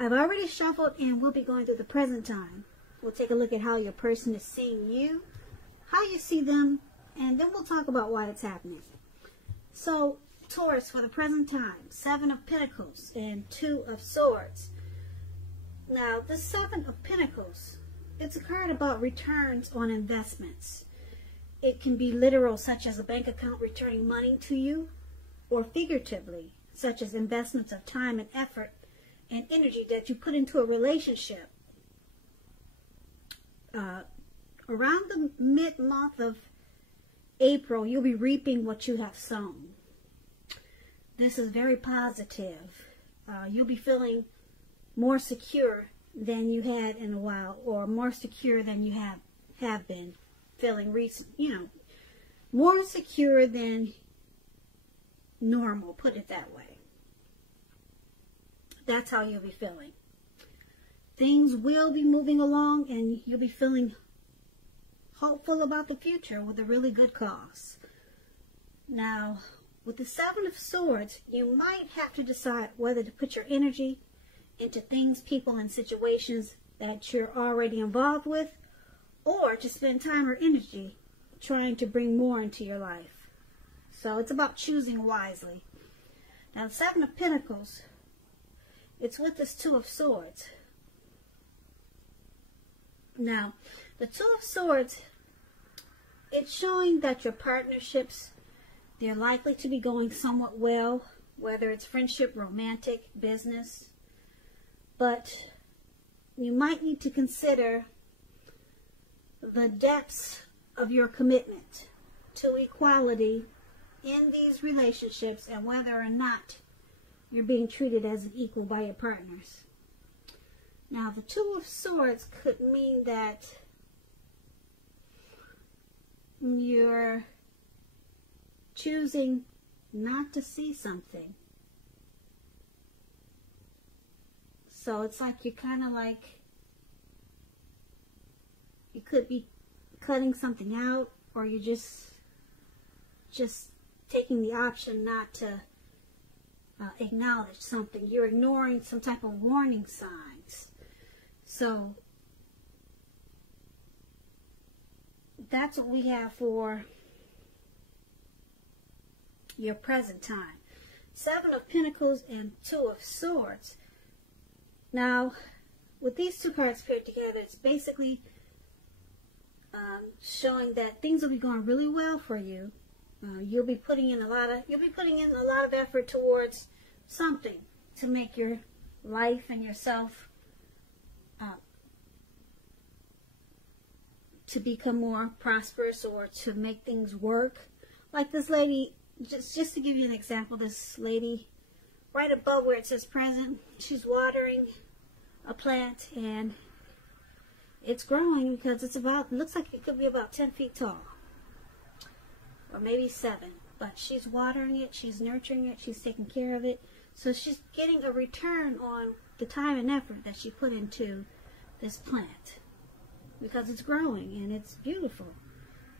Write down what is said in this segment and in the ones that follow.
I've already shuffled and we'll be going through the present time. We'll take a look at how your person is seeing you, how you see them, and then we'll talk about why it's happening. So, Taurus, for the present time, 7 of Pentacles and 2 of Swords. Now, the 7 of Pentacles, it's a card about returns on investments. It can be literal, such as a bank account returning money to you, or figuratively, such as investments of time and effort and energy that you put into a relationship. Around the mid-month of April, you'll be reaping what you have sown. This is very positive. You'll be feeling more secure than you had in a while, or more secure than you have been feeling recent. More secure than normal, put it that way. That's how you'll be feeling. Things will be moving along and you'll be feeling hopeful about the future with a really good cause. Now, with the 7 of Swords, you might have to decide whether to put your energy into things, people, and situations that you're already involved with, or to spend time or energy trying to bring more into your life. So it's about choosing wisely. Now, the 7 of Pentacles, it's with this 2 of Swords. Now, the 2 of Swords, it's showing that your partnerships, they're likely to be going somewhat well, whether it's friendship, romantic, business. But you might need to consider the depths of your commitment to equality in these relationships and whether or not you're being treated as an equal by your partners. Now, the 2 of Swords could mean that you're choosing not to see something. So it's like you're kind of like, you could be cutting something out, or you're just taking the option not to acknowledge something. You're ignoring some type of warning signs. So that's what we have for your present time. 7 of Pentacles and 2 of Swords. Now, with these 2 cards paired together, it's basically showing that things will be going really well for you. You'll be putting in a lot of effort towards something to make your life and yourself to become more prosperous, or to make things work. Like this lady, just to give you an example, this lady right above where it says present, she's watering a plant and it's growing because it looks like it could be about 10 feet tall, or maybe 7. But she's watering it, she's nurturing it, she's taking care of it. So she's getting a return on the time and effort that she put into this plant, because it's growing and it's beautiful.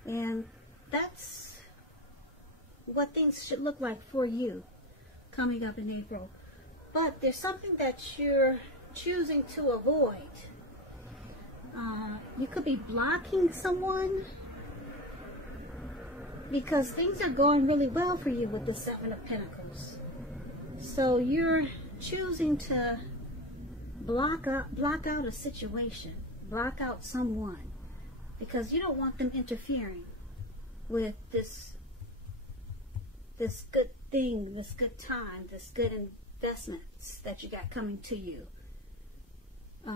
And that's what things should look like for you coming up in April. But there's something that you're choosing to avoid. You could be blocking someone because things are going really well for you with the 7 of Pentacles. So you're choosing to block out a situation, block out someone, because you don't want them interfering with this good thing, this good time, this good investments that you got coming to you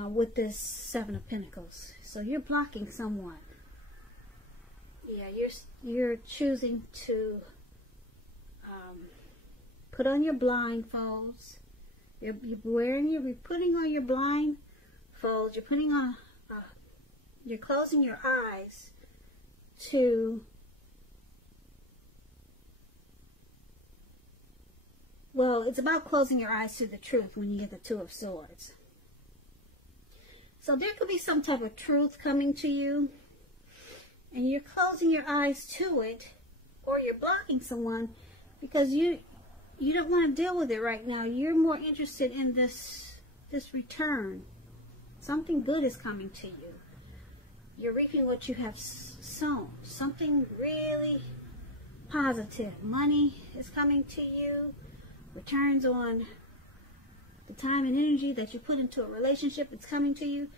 with this 7 of Pentacles. So you're blocking someone. Yeah, you're choosing to put on your blindfolds. You're putting on your blindfolds. You're putting on, you're closing your eyes to, well, it's about closing your eyes to the truth when you get the 2 of Swords. So there could be some type of truth coming to you, and you're closing your eyes to it, or you're blocking someone because you don't want to deal with it right now. You're more interested in this this return. Something good is coming to you. You're reaping what you have sown. Something really positive. Money is coming to you. Returns on the time and energy that you put into a relationship, it's coming to you.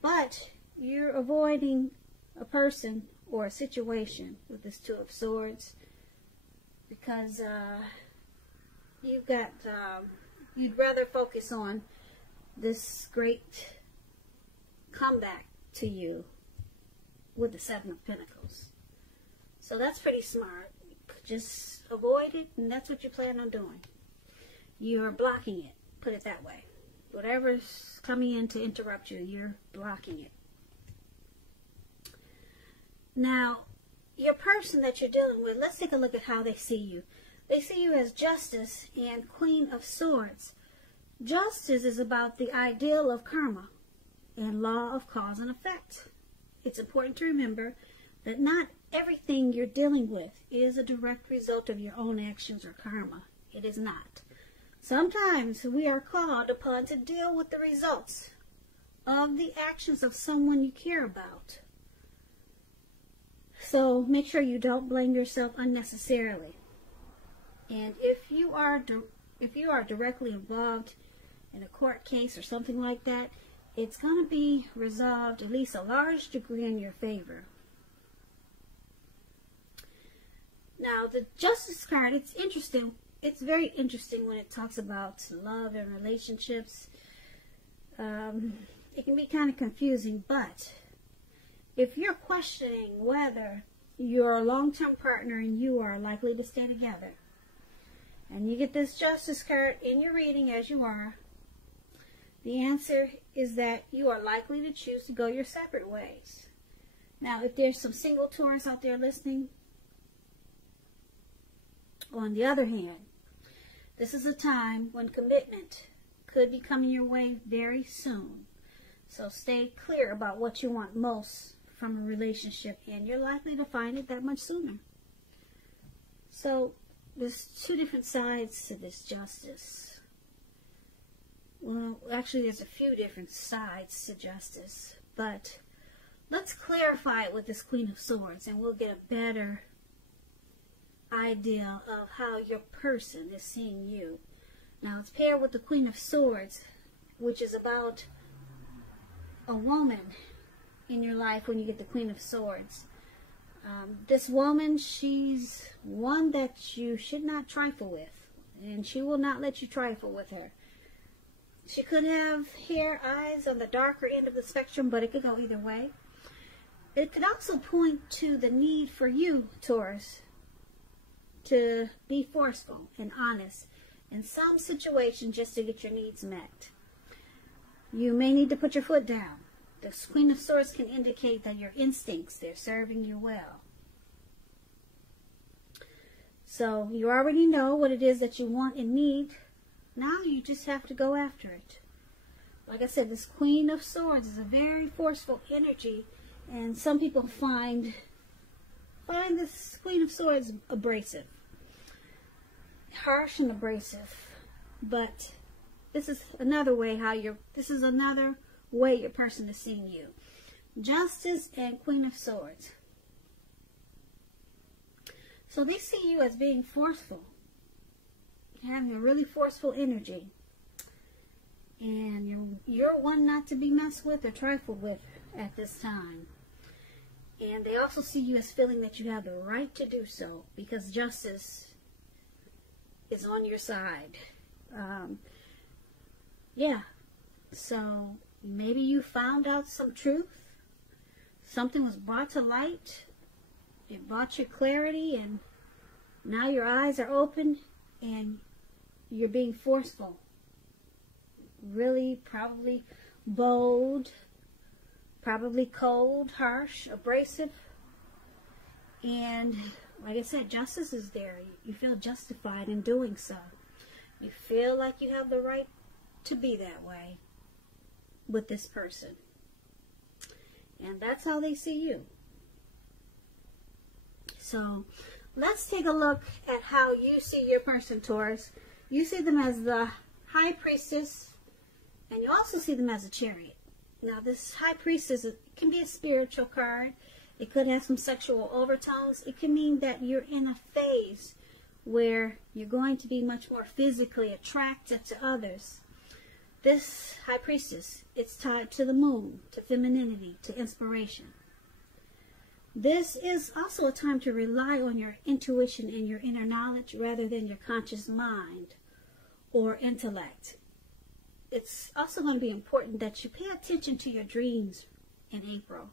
But you're avoiding a person or a situation with this Two of Swords because you've got, you'd rather focus on this great comeback to you with the Seven of Pentacles. So that's pretty smart. Just avoid it, and that's what you plan on doing. You're blocking it, put it that way. Whatever's coming in to interrupt you, you're blocking it. Now, your person that you're dealing with, let's take a look at how they see you. They see you as Justice and Queen of Swords. Justice is about the ideal of karma and law of cause and effect. It's important to remember that not everything you're dealing with is a direct result of your own actions or karma. It is not. Sometimes we are called upon to deal with the results of the actions of someone you care about. So make sure you don't blame yourself unnecessarily. And if you are directly involved in a court case or something like that, it's going to be resolved at least a large degree in your favor. Now, the Justice card, it's interesting. It's very interesting when it talks about love and relationships. It can be kind of confusing, but if you're questioning whether your long-term partner and you are likely to stay together, and you get this Justice card in your reading as you are, the answer is that you are likely to choose to go your separate ways. Now, if there's some single Taurus out there listening, on the other hand, this is a time when commitment could be coming your way very soon. So stay clear about what you want most from a relationship, and you're likely to find it that much sooner. So there's two different sides to this Justice. Well, actually there's a few different sides to Justice, but let's clarify it with this Queen of Swords, and we'll get a better idea of how your person is seeing you. Now, it's paired with the Queen of Swords, which is about a woman in your life when you get the Queen of Swords. This woman, she's one that you should not trifle with, and she will not let you trifle with her. She could have hair, eyes on the darker end of the spectrum, but it could go either way. It could also point to the need for you, Taurus, to be forceful and honest in some situation just to get your needs met. You may need to put your foot down. The Queen of Swords can indicate that your instincts, they're serving you well. So you already know what it is that you want and need. Now you just have to go after it. Like I said, this Queen of Swords is a very forceful energy, and some people find this Queen of Swords abrasive. Harsh and abrasive. But this is another way your person is seeing you. Justice and Queen of Swords. So they see you as being forceful, having a really forceful energy, and you're one not to be messed with or trifled with at this time. And they also see you as feeling that you have the right to do so because justice is on your side. Yeah, so maybe you found out some truth. Something was brought to light. It brought you clarity, and now your eyes are open and you're being forceful. Really, probably bold, probably cold, harsh, abrasive. And like I said, justice is there. You feel justified in doing so. You feel like you have the right to be that way with this person. And that's how they see you. So let's take a look at how you see your person, Taurus. You see them as the High Priestess And you also see them as a chariot. Now, this High Priestess, it can be a spiritual card. It could have some sexual overtones. It can mean that you're in a phase where you're going to be much more physically attracted to others. This High Priestess, it's tied to the moon, to femininity, to inspiration. This is also a time to rely on your intuition and your inner knowledge rather than your conscious mind or intellect. It's also going to be important that you pay attention to your dreams in April.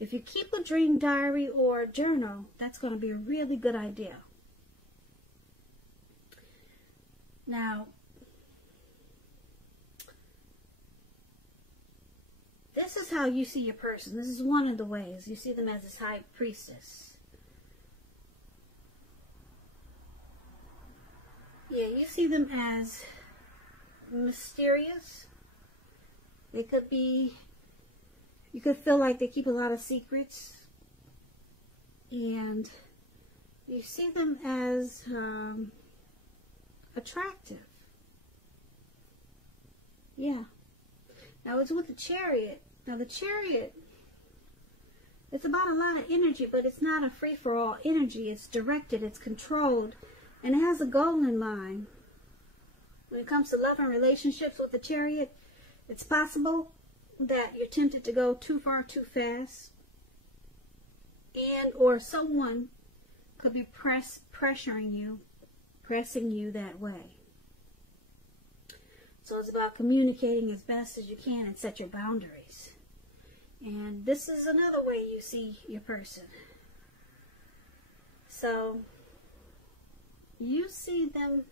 If you keep a dream diary or journal, that's going to be a really good idea. Now, this is how you see your person. This is one of the ways. You see them as this High Priestess. Yeah, you see them as mysterious. They could be, you could feel like they keep a lot of secrets. And you see them as attractive. Yeah. Now it's with the Chariot. Now the Chariot, it's about a lot of energy, but it's not a free-for-all energy. It's directed, it's controlled, and it has a goal in mind. When it comes to love and relationships with the Chariot, it's possible that you're tempted to go too far too fast, and or someone could be pressuring you, pressing you that way. So it's about communicating as best as you can and set your boundaries. And this is another way you see your person. So you see them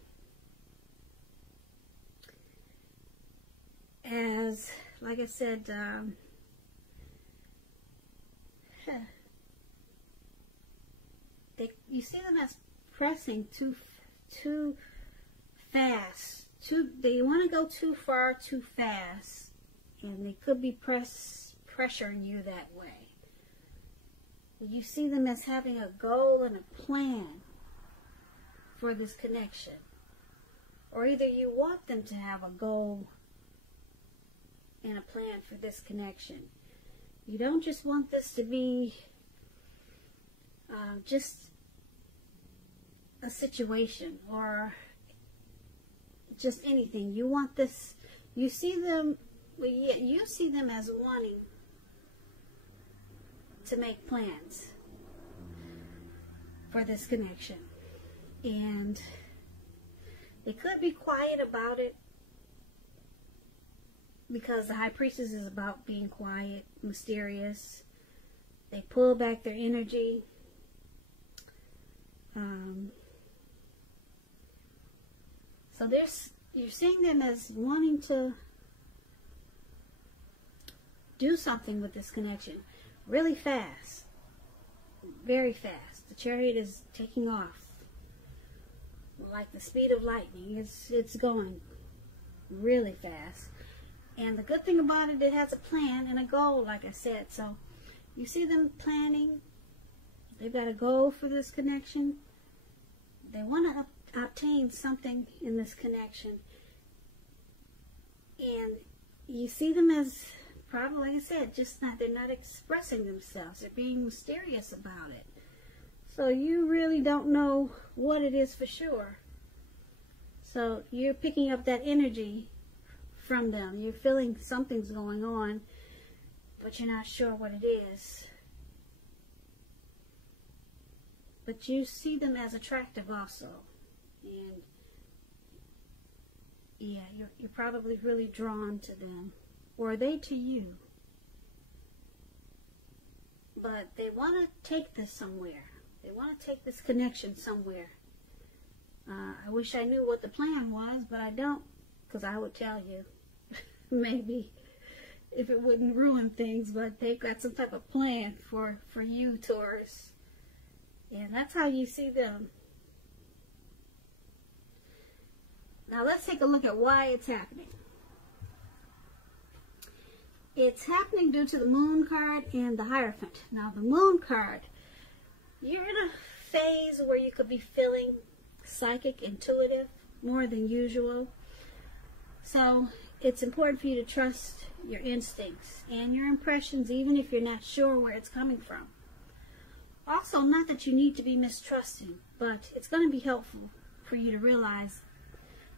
as, like I said, you see them as pressing too fast. They want to go too far too fast, and they could be pressuring you that way. You see them as having a goal and a plan for this connection. Or either you want them to have a goal and a plan for this connection. You don't just want this to be just a situation or just anything. You want this, you see them, well, yeah, you see them as wanting to make plans for this connection. And they could be quiet about it, because the High Priestess is about being quiet, mysterious. They pull back their energy. So you're seeing them as wanting to do something with this connection really fast, very fast. The Chariot is taking off like the speed of lightning. It's going really fast. And the good thing about it, it has a plan and a goal, like I said. So you see them planning. They've got a goal for this connection. They want to obtain something in this connection. And you see them as, probably, like I said, they're not expressing themselves. They're being mysterious about it. So you really don't know what it is for sure. So you're picking up that energy from them. You're feeling something's going on, but you're not sure what it is. But you see them as attractive also. And yeah, you're probably really drawn to them. Or they to you. But they want to take this somewhere. They want to take this connection somewhere. I wish I knew what the plan was, but I don't, because I would tell you. Maybe if it wouldn't ruin things, but they've got some type of plan for you, Taurus. And that's how you see them. Now let's take a look at why it's happening. It's happening due to the Moon card and the Hierophant. Now the Moon card, you're in a phase where you could be feeling psychic, intuitive, more than usual. So it's important for you to trust your instincts and your impressions, even if you're not sure where it's coming from. Also, not that you need to be mistrusting, but it's going to be helpful for you to realize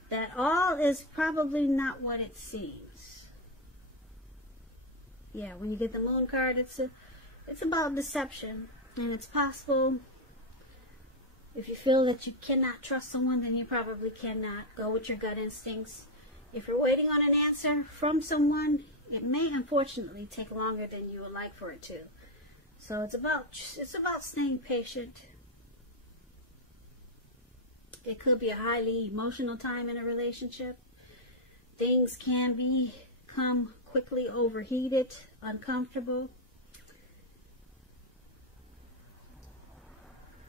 that all is probably not what it seems. Yeah, when you get the Moon card, it's about deception, and it's possible. If you feel that you cannot trust someone, then you probably cannot. Go with your gut instincts. If you're waiting on an answer from someone, it may unfortunately take longer than you would like for it to. So it's about staying patient. It could be a highly emotional time in a relationship. Things can become quickly overheated, uncomfortable.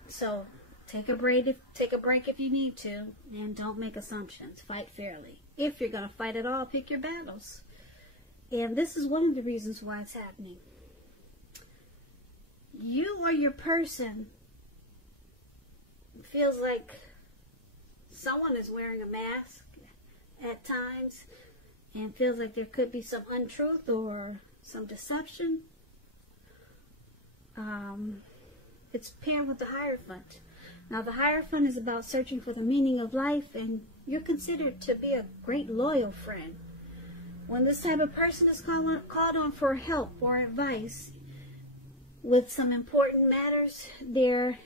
So take a break if you need to, and don't make assumptions. Fight fairly. If you're going to fight at all, pick your battles. And this is one of the reasons why it's happening. You or your person feels like someone is wearing a mask at times, and feels like there could be some untruth or some deception. It's paired with the Hierophant. Now, the Hierophant is about searching for the meaning of life, and you're considered to be a great loyal friend. When this type of person is called on for help or advice with some important matters, their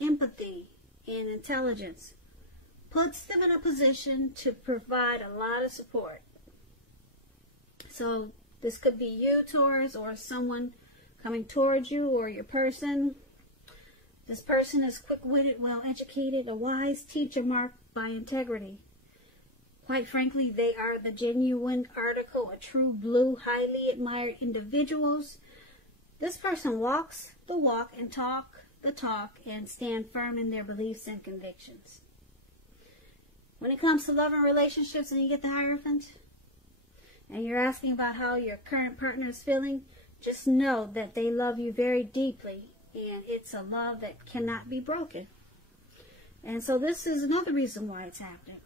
empathy and intelligence puts them in a position to provide a lot of support. So this could be you, Taurus, or someone coming towards you, or your person. This person is quick-witted, well-educated, a wise teacher marked by integrity. Quite frankly, they are the genuine article, a true blue, highly admired individuals. This person walks the walk and talk the talk and stand firm in their beliefs and convictions. When it comes to love and relationships and you get the Hierophant, and you're asking about how your current partner is feeling, just know that they love you very deeply, and it's a love that cannot be broken. And so this is another reason why it's happening.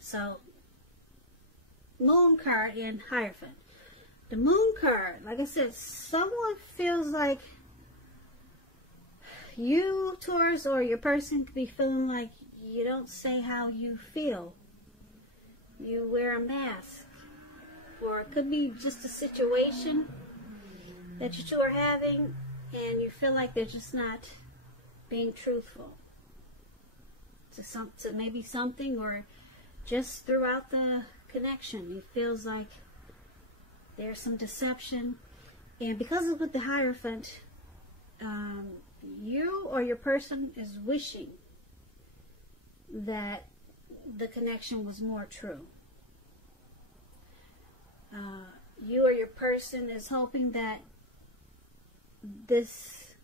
So, Moon card and Hierophant. The Moon card, like I said, someone feels like you, Taurus, or your person could be feeling like you don't say how you feel. You wear a mask. Or it could be just a situation that you two are having, and you feel like they're just not being truthful to maybe something, or just throughout the connection. It feels like there's some deception. And because of with the Hierophant, you or your person is wishing that the connection was more true. You or your person is hoping that this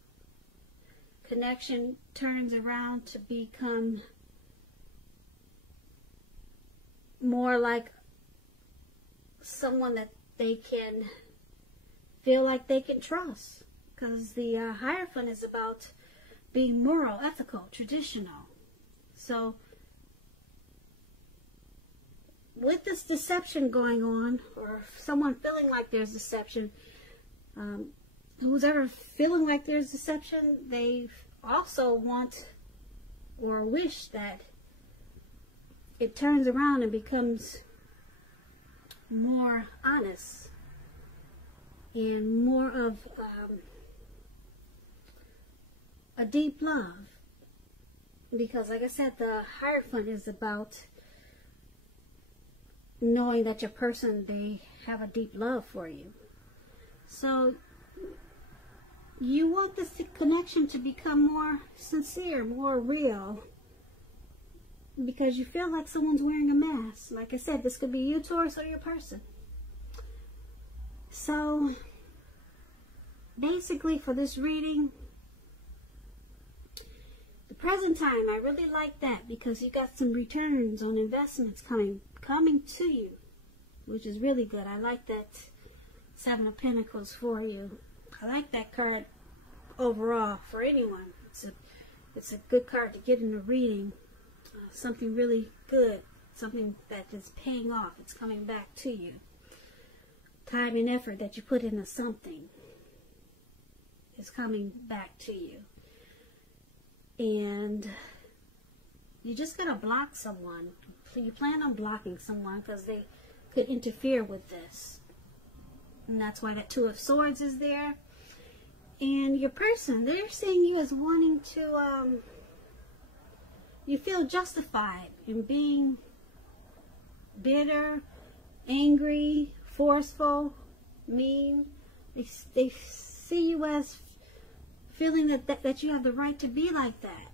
connection turns around to become more like someone that they can feel like they can trust. Because the Hierophant is about being moral, ethical, traditional. So, with this deception going on, or someone feeling like there's deception, who's ever feeling like there's deception, they also want or wish that it turns around and becomes more honest and more of a deep love. Because, like I said, the Hierophant is about knowing that your person, they have a deep love for you. So you want this connection to become more sincere, more real, because you feel like someone's wearing a mask. Like I said, this could be you, Taurus, or your person. So basically, for this reading, the present time, I really like that, because you got some returns on investments coming to you, which is really good. I like that Seven of Pentacles for you. I like that card overall for anyone. It's a good card to get in a reading. Something really good something that is paying off. It's coming back to you. Time and effort that you put into something is coming back to you. And you just gotta block someone. You plan on blocking someone because they could interfere with this. And that's why that Two of Swords is there. And your person, they're seeing you as wanting to, you feel justified in being bitter, angry, forceful, mean. They see you as feeling that you have the right to be like that.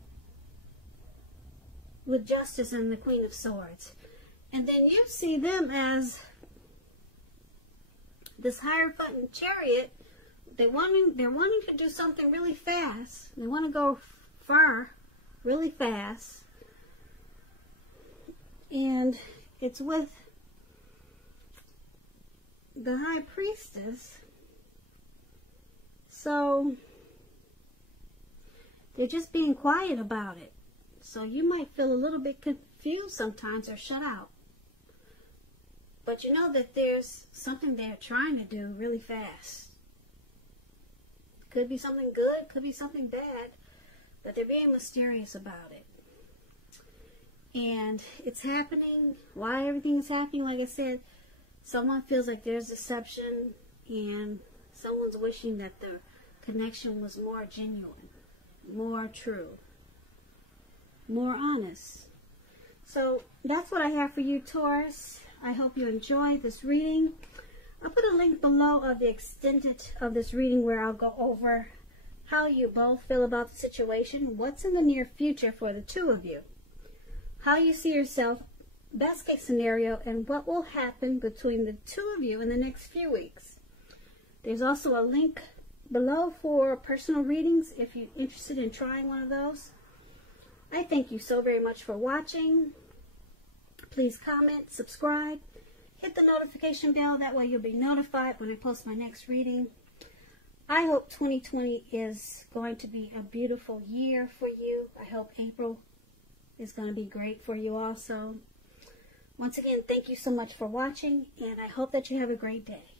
With Justice and the Queen of Swords. And then you see them as this Hierophant Chariot. They're wanting to do something really fast. They want to go far, really fast. And it's with the High Priestess. So they're just being quiet about it. So you might feel a little bit confused sometimes or shut out. But you know that there's something they're trying to do really fast. Could be something good, could be something bad, but they're being mysterious about it. And it's happening. Why everything's happening, like I said, someone feels like there's deception and someone's wishing that the connection was more genuine, more true, more honest. So that's what I have for you, Taurus. I hope you enjoyed this reading. I'll put a link below of the extended of this reading where I'll go over how you both feel about the situation, what's in the near future for the two of you, how you see yourself, best case scenario, and what will happen between the two of you in the next few weeks. There's also a link below for personal readings if you're interested in trying one of those. I thank you so very much for watching. Please comment, subscribe, hit the notification bell. That way you'll be notified when I post my next reading. I hope 2020 is going to be a beautiful year for you. I hope April is going to be great for you also. Once again, thank you so much for watching, and I hope that you have a great day.